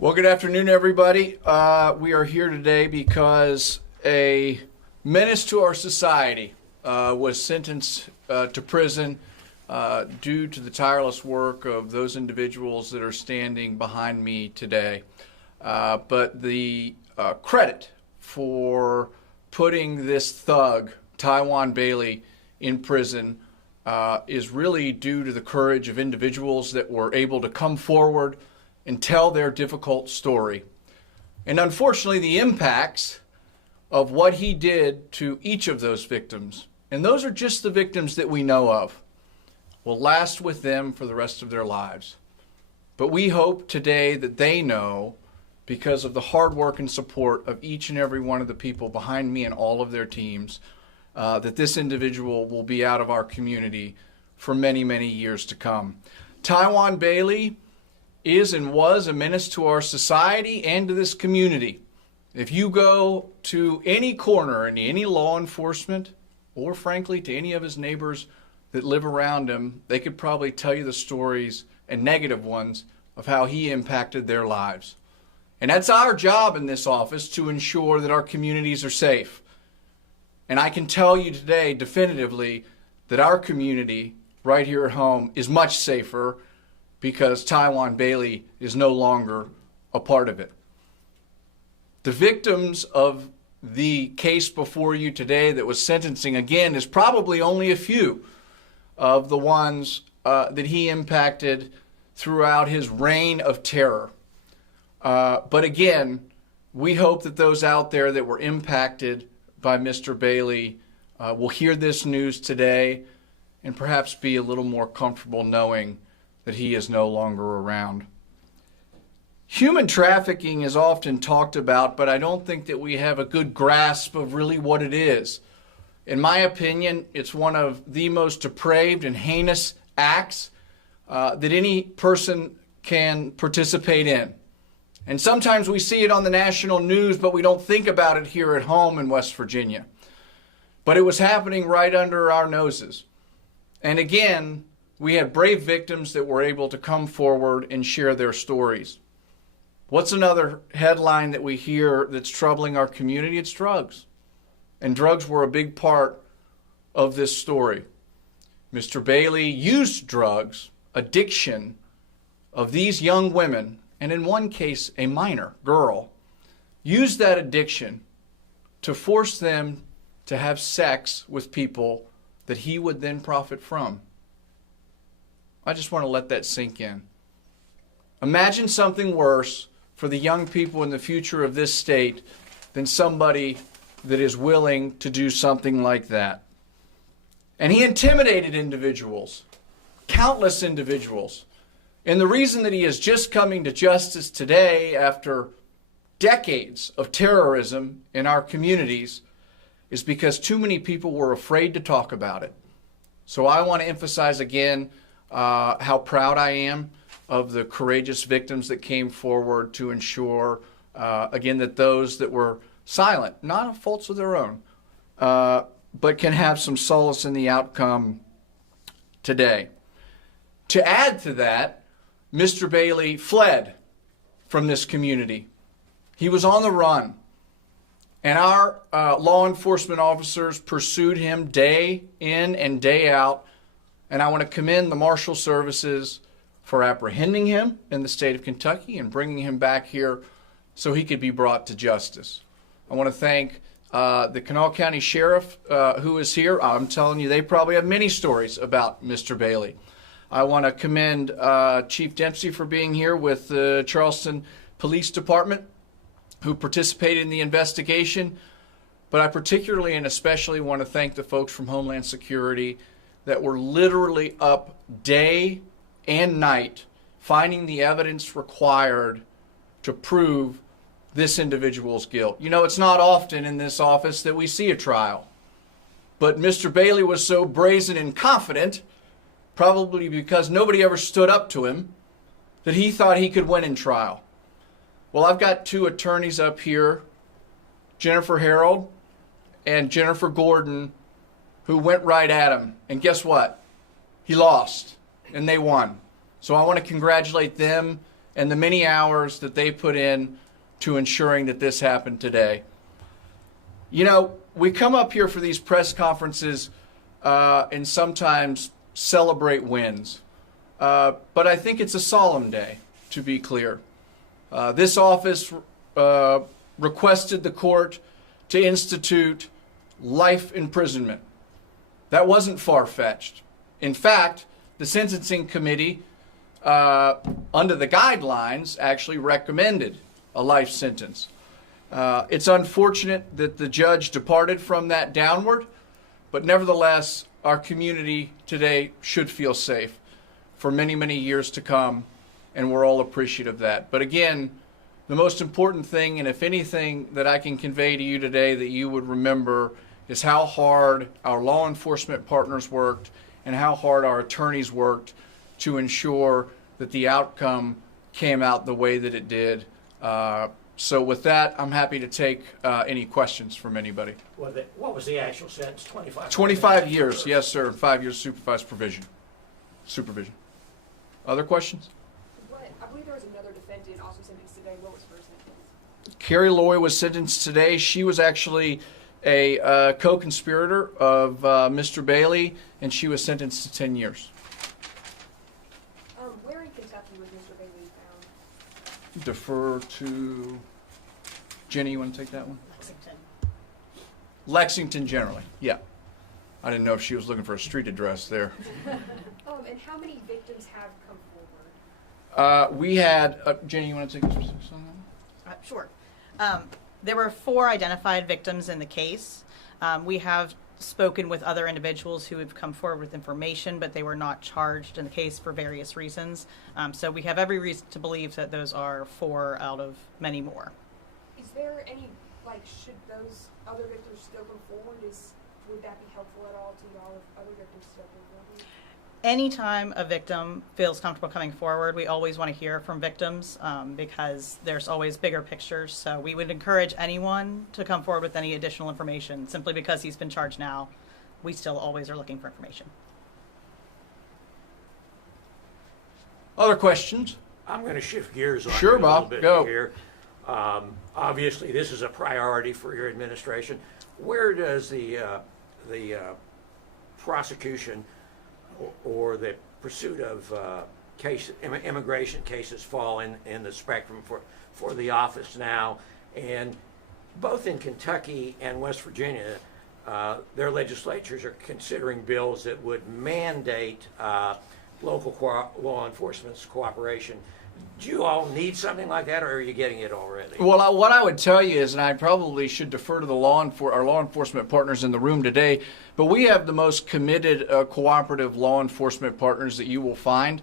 Well, good afternoon, everybody. We are here today because a menace to our society was sentenced to prison due to the tireless work of those individuals that are standing behind me today. But the credit for putting this thug, Taiwan Bailey, in prison is really due to the courage of individuals that were able to come forward and tell their difficult story. And unfortunately, the impacts of what he did to each of those victims, and those are just the victims that we know of, will last with them for the rest of their lives. But we hope today that they know, because of the hard work and support of each and every one of the people behind me and all of their teams, that this individual will be out of our community for many, many years to come. Taiwan Bailey is and was a menace to our society and to this community. If you go to any corner in any law enforcement, or frankly to any of his neighbors that live around him, they could probably tell you the stories, and negative ones, of how he impacted their lives. And that's our job in this office, to ensure that our communities are safe. And I can tell you today definitively that our community right here at home is much safer because Taiwan Bailey is no longer a part of it. The victims of the case before you today that was sentencing, again, is probably only a few of the ones that he impacted throughout his reign of terror. But again, we hope that those out there that were impacted by Mr. Bailey will hear this news today and perhaps be a little more comfortable knowing that he is no longer around. Human trafficking is often talked about, but I don't think that we have a good grasp of really what it is. In my opinion, it's one of the most depraved and heinous acts that any person can participate in. And sometimes we see it on the national news, but we don't think about it here at home in West Virginia. But it was happening right under our noses. And again, we had brave victims that were able to come forward and share their stories. What's another headline that we hear that's troubling our community? It's drugs. And drugs were a big part of this story. Mr. Bailey used drugs, addiction of these young women, and in one case, a minor girl, used that addiction to force them to have sex with people that he would then profit from. I just want to let that sink in. Imagine something worse for the young people in the future of this state than somebody that is willing to do something like that. And he intimidated individuals, countless individuals. And the reason that he is just coming to justice today after decades of terrorism in our communities is because too many people were afraid to talk about it. So I want to emphasize again how proud I am of the courageous victims that came forward to ensure, again, that those that were silent, not of faults of their own, but can have some solace in the outcome today. To add to that, Mr. Bailey fled from this community. He was on the run. And our law enforcement officers pursued him day in and day out. And I want to commend the Marshal Services for apprehending him in the state of Kentucky and bringing him back here so he could be brought to justice. I want to thank the Kanawha County Sheriff who is here. I'm telling you, they probably have many stories about Mr. Bailey. I want to commend Chief Dempsey for being here with the Charleston Police Department, who participated in the investigation. But I particularly and especially want to thank the folks from Homeland Security that were literally up day and night finding the evidence required to prove this individual's guilt. You know, it's not often in this office that we see a trial. But Mr. Bailey was so brazen and confident, probably because nobody ever stood up to him, that he thought he could win in trial. Well, I've got two attorneys up here, Jennifer Harold and Jennifer Gordon, who went right at him. And guess what? He lost, and they won. So I want to congratulate them and the many hours that they put in to ensuring that this happened today. You know, we come up here for these press conferences and sometimes celebrate wins. But I think it's a solemn day, to be clear. This office requested the court to institute life imprisonment. That wasn't far-fetched. In fact, the sentencing committee, under the guidelines, actually recommended a life sentence. It's unfortunate that the judge departed from that downward, but nevertheless, our community today should feel safe for many, many years to come, and we're all appreciative of that. But again, the most important thing, and if anything that I can convey to you today that you would remember, is how hard our law enforcement partners worked and how hard our attorneys worked to ensure that the outcome came out the way that it did. So with that, I'm happy to take any questions from anybody. What was the actual sentence? 25? 25 years, yes, sir. 5 years supervised supervision. Other questions? I believe there was another defendant also sentenced today. What was her sentence? Carrie Loy was sentenced today. She was actually a co-conspirator of Mr. Bailey, and she was sentenced to 10 years. Where in Kentucky was Mr. Bailey found? Defer to Jenny. You want to take that one? Lexington. Lexington, generally. Yeah. I didn't know if she was looking for a street address there. And how many victims have come forward? We had Jenny. You want to take the specifics on that? Sure. There were 4 identified victims in the case. We have spoken with other individuals who have come forward with information, but they were not charged in the case for various reasons. So we have every reason to believe that those are 4 out of many more. Is there any, should those other victims still come forward? Would that be helpful at all to y'all if other victims still come forward? Anytime a victim feels comfortable coming forward, we always want to hear from victims because there's always bigger pictures. So we would encourage anyone to come forward with any additional information. Simply because he's been charged now, we still always are looking for information. Other questions? I'm going to shift gears on Sure, you a little Bob. bit Go. here. Obviously, this is a priority for your administration. Where does the prosecution or the pursuit of immigration cases fall in the spectrum for the office now? And both in Kentucky and West Virginia, their legislatures are considering bills that would mandate local law enforcement's cooperation. Do you all need something like that, or are you getting it already? Well, what I would tell you is, and I probably should defer to the our law enforcement partners in the room today, but we have the most committed cooperative law enforcement partners that you will find.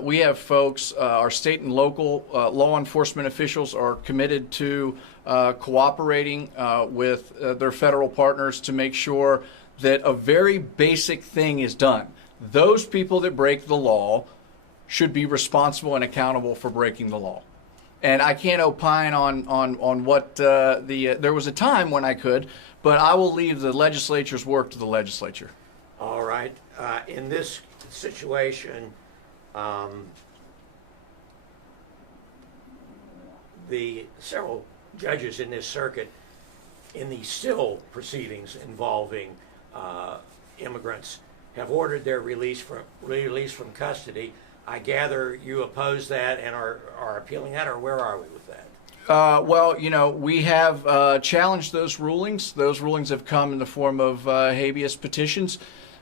We have folks, our state and local law enforcement officials are committed to cooperating with their federal partners to make sure that a very basic thing is done. Those people that break the law should be responsible and accountable for breaking the law. And I can't opine on what there was a time when I could, but I will leave the legislature's work to the legislature. All right. In this situation, the several judges in this circuit in the civil proceedings involving immigrants have ordered their release from custody. I gather you oppose that and are appealing that, or where are we with that? Well, you know, we have challenged those rulings. Those rulings have come in the form of habeas petitions,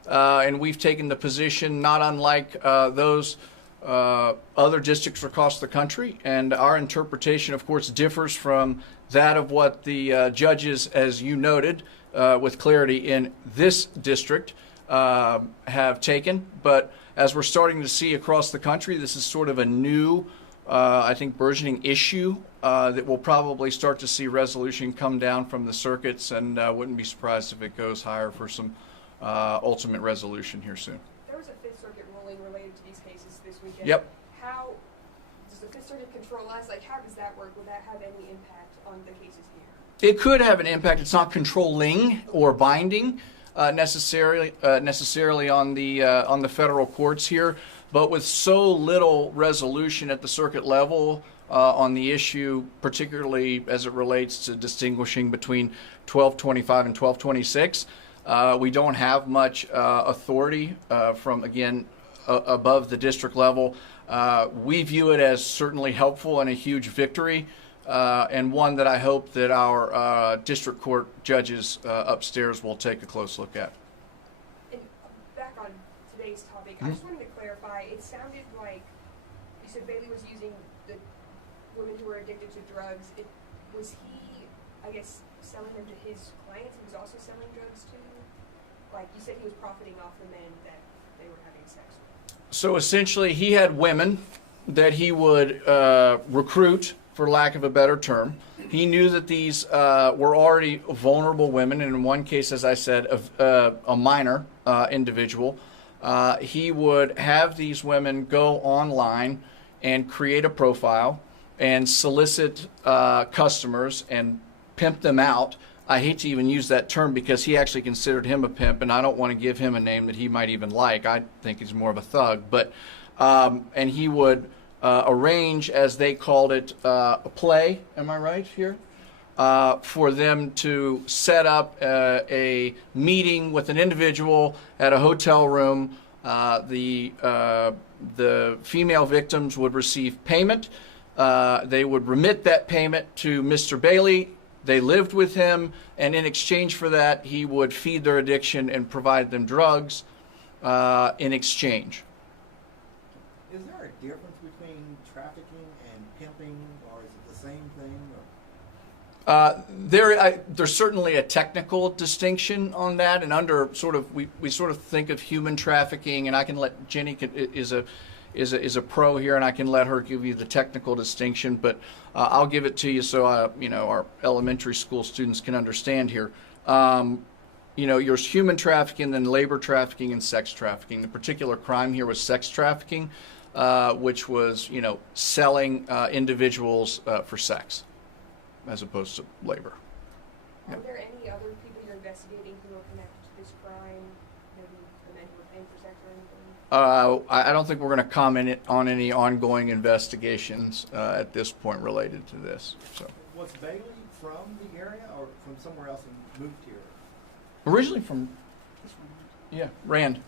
and we've taken the position not unlike those other districts across the country, and our interpretation, of course, differs from that of what the judges, as you noted, with clarity in this district, have taken. But as we're starting to see across the country, this is sort of a new, I think, burgeoning issue that we'll probably start to see resolution come down from the circuits, and wouldn't be surprised if it goes higher for some ultimate resolution here soon. There was a Fifth Circuit ruling related to these cases this weekend. Yep. How does the Fifth Circuit control us? How does that work? Would that have any impact on the cases here? It could have an impact. It's not controlling or binding necessarily on the federal courts here. but with so little resolution at the circuit level on the issue, particularly as it relates to distinguishing between 1225 and 1226, we don't have much authority from, again, above the district level. We view it as certainly helpful and a huge victory, and one that I hope that our district court judges upstairs will take a close look at. And back on today's topic, I just wanted to clarify, it sounded like you said Bailey was using the women who were addicted to drugs. Was he, I guess, selling them to his clients? He was also selling drugs to? Like, you said he was profiting off the men that they were having sex with. So essentially, he had women that he would recruit, for lack of a better term. He knew that these were already vulnerable women, and in one case, as I said, a minor individual. He would have these women go online and create a profile and solicit customers and pimp them out. I hate to even use that term because he actually considered him a pimp, and I don't want to give him a name that he might even like. I think he's more of a thug. But and he would arrange, as they called it, a play. Am I right here? For them to set up a meeting with an individual at a hotel room. The female victims would receive payment. They would remit that payment to Mr. Bailey. They lived with him, and in exchange for that, he would feed their addiction and provide them drugs in exchange. Is there a difference between trafficking and pimping, or is it the same thing? There's certainly a technical distinction on that, and under sort of we sort of think of human trafficking, and I can let Jenny is a pro here, and I can let her give you the technical distinction, but I'll give it to you so our elementary school students can understand here. There's human trafficking, then labor trafficking, and sex trafficking. The particular crime here was sex trafficking, which was selling individuals for sex, as opposed to labor. Are there any other people you're investigating who are connected to this crime? Maybe the men who were paying for sex or anything? I don't think we're going to comment on any ongoing investigations at this point related to this. So, Was Bailey from the area or from somewhere else and moved here? originally from Rand.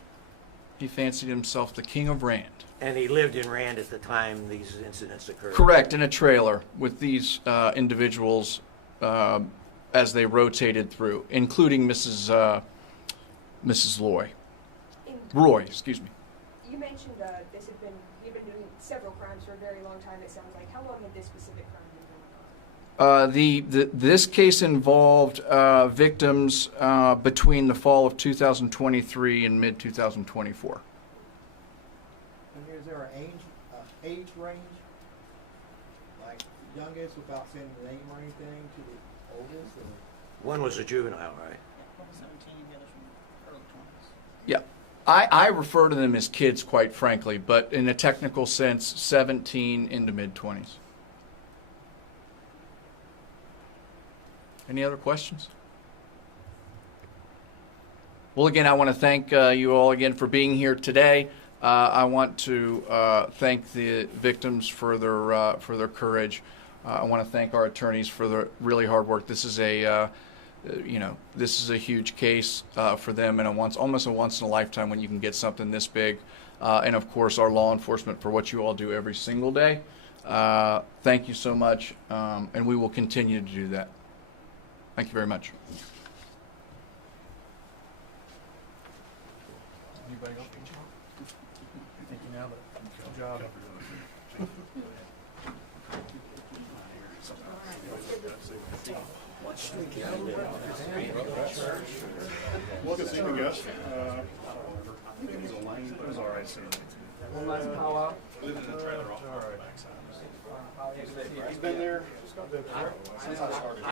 He fancied himself the king of Rand. And he lived in Rand at the time these incidents occurred. Correct, in a trailer with these individuals as they rotated through, including Mrs. Roy, excuse me. You mentioned you've been doing several crimes for a very long time, it sounds like. How long had this specific crime been going on? This case involved victims between the fall of 2023 and mid-2024. And is there an age range? Like the youngest, without saying the name or anything, to the oldest? Or? One was a juvenile, right? 17, the others from early 20s. Yeah. I refer to them as kids, quite frankly, but in a technical sense, 17 into mid-20s. Any other questions? Well, again, I want to thank you all again for being here today. I want to thank the victims for their courage. I want to thank our attorneys for their really hard work. This is a huge case for them, and almost a once in a lifetime when you can get something this big. And of course, our law enforcement for what you all do every single day. Thank you so much, and we will continue to do that. Thank you very much. Anybody else? Thank you now, but good job. Well, good seeing you guys. I think it was a lane, but it was all right seeing you. One last powwow. Living in the trailer off the backside. He's been there since I started.